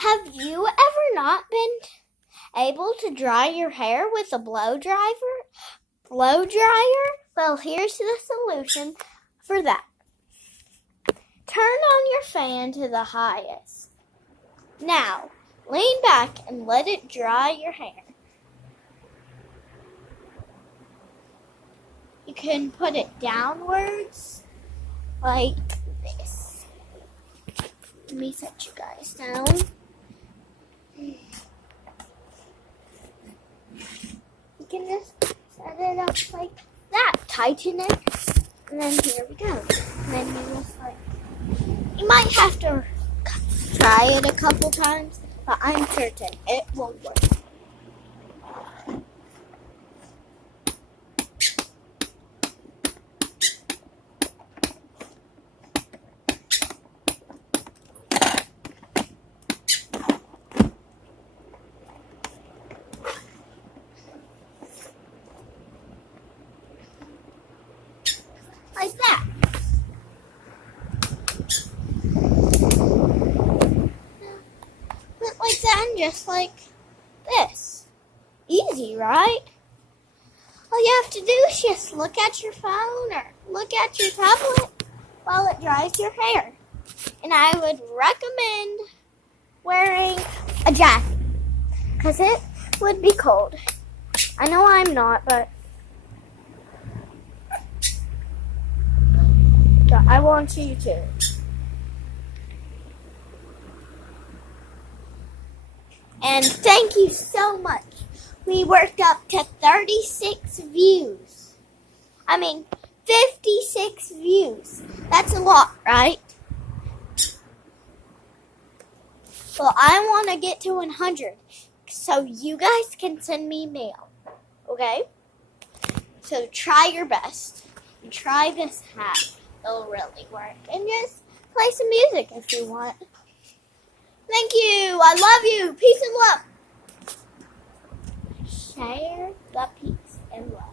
Have you ever not been able to dry your hair with a blow dryer? Well, here's the solution for that. Turn on your fan to the highest. Now, lean back and let it dry your hair. You can put it downwards like this. Let me set you guys down. You can just set it up like that. Tighten it. And then here we go. And then you just you might have to try it a couple times, but I'm certain it will work. Like that. Like that and just like this. Easy, right? All you have to do is just look at your phone or look at your tablet while it dries your hair. And I would recommend wearing a jacket because it would be cold. I know I'm not, but I want you to. And thank you so much. We worked up to 36 views. 56 views. That's a lot, right? Well, I want to get to 100 so you guys can send me mail. Okay? So try your best. And try this hack. It'll really work. And just play some music if you want. Thank you. I love you. Peace and love. Share the peace and love.